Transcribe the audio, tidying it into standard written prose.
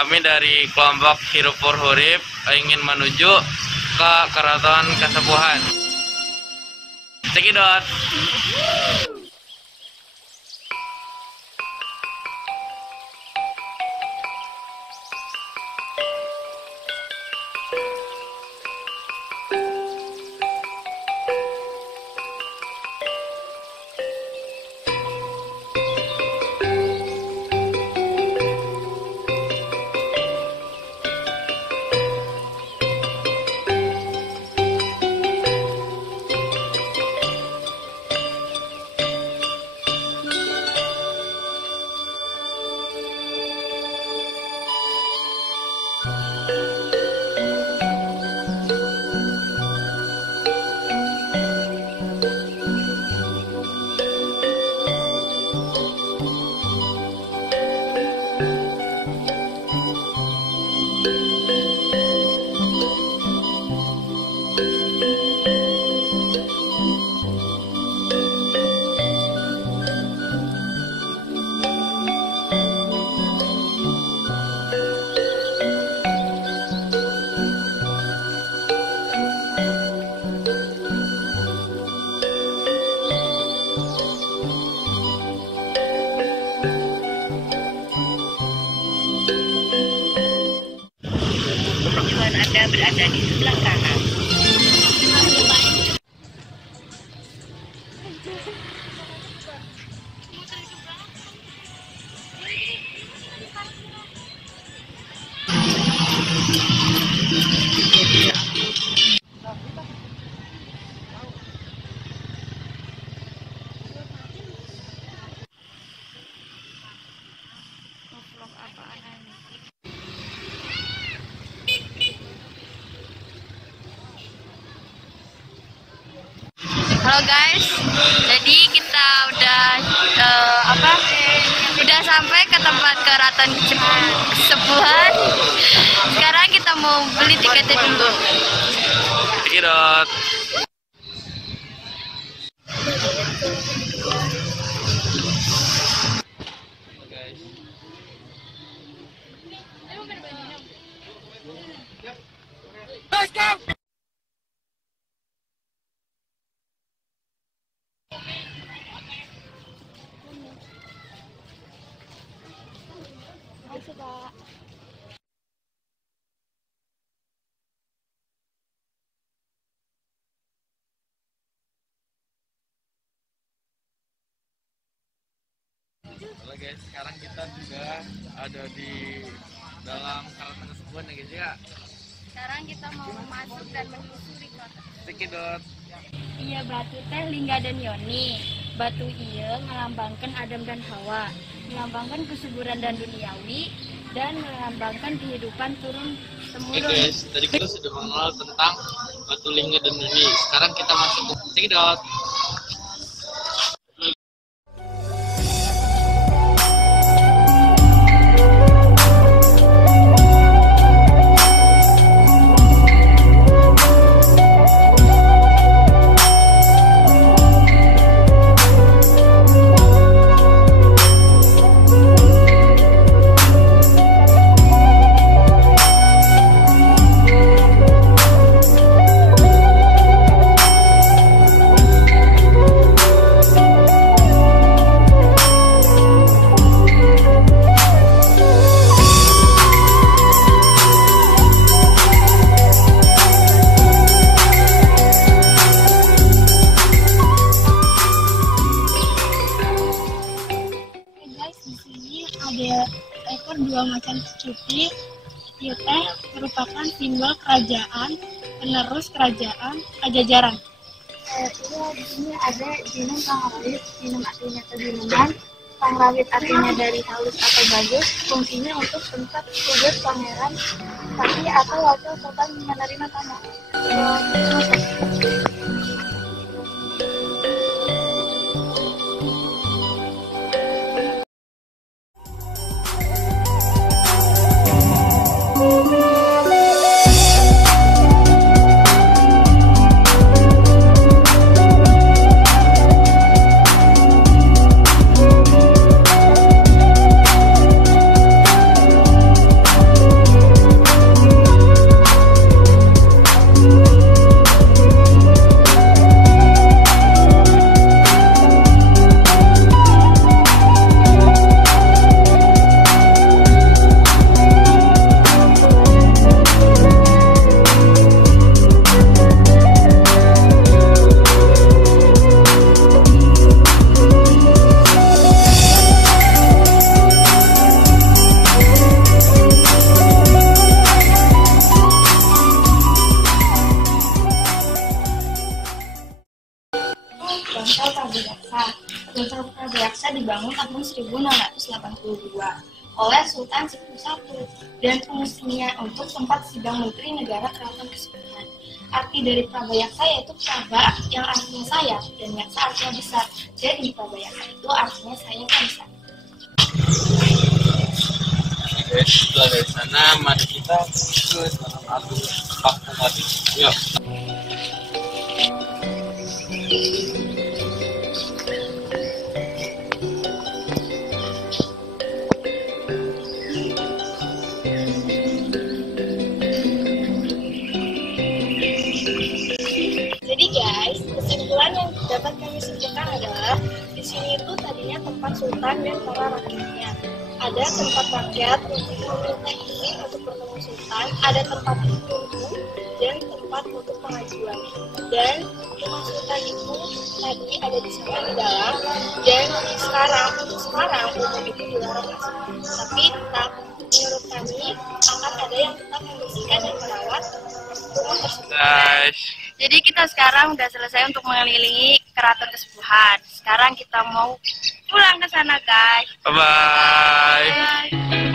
Kami dari kelompok Hirupur Hurip ingin menuju ke Keraton Kasepuhan. Cekidot. Anda berada di sebelah kanan. Halo guys, jadi kita udah sampai ke tempat Keraton Kasepuhan. Sekarang kita mau beli tiketnya dulu. Cekidot. Halo guys, sekarang kita sudah ada di dalam Keraton Kasepuhan ya guys ya. Sekarang kita mau masuk dan menyusuri kota. Cekidot. Iya, batu teh Lingga dan Yoni. Batu iya melambangkan Adam dan Hawa, melambangkan kesuburan dan duniawi, dan melambangkan kehidupan turun temurun. Oke guys, tadi kita sudah mengenal tentang batu Lingga dan Yoni. Sekarang kita masuk ke Cekidot. Ada ekor dua macan kecupi. Itu teh merupakan simbol kerajaan, penerus kerajaan Pajajaran. Di sini ada jinung pangrawit. Jinung artinya kebingungan, pangrawit artinya dari halus atau bagus. Fungsinya untuk tempat tugas pangeran, tapi atau wakil sultan menerima tamu. Donsel Prabayaksa. Donsel Prabayaksa dibangun tahun 1682 oleh Sultan Sipu I dan fungsinya untuk tempat sidang menteri negara keraton kesepuhan. Arti dari Prabayaksa yaitu Praba yang artinya sayap dan yaksa artinya besar. Jadi Prabayaksa itu artinya sayap yang besar. Oke, setelah dari sana mari kita ke salah satu kampung tadi. Yuk. Jadi guys, kesimpulan yang dapat kami simpulkan adalah di sini itu tadinya tempat sultan dan para rakyatnya. Ada tempat rakyat untuk meminta izin untuk bertemu sultan, ada tempat tunggu dan tempat untuk pengajuan. Dan rumah sultan itu tadi ada di sana di dalam, dan sekarang rumah itu dilarang masuk. Tapi tetap menurut kami akan ada yang tetap membersihkan dan merawat rumah tersebut. Guys, Jadi kita sekarang udah selesai untuk mengelilingi keraton kesepuhan. Sekarang kita mau pulang ke sana, guys. bye-bye. Bye.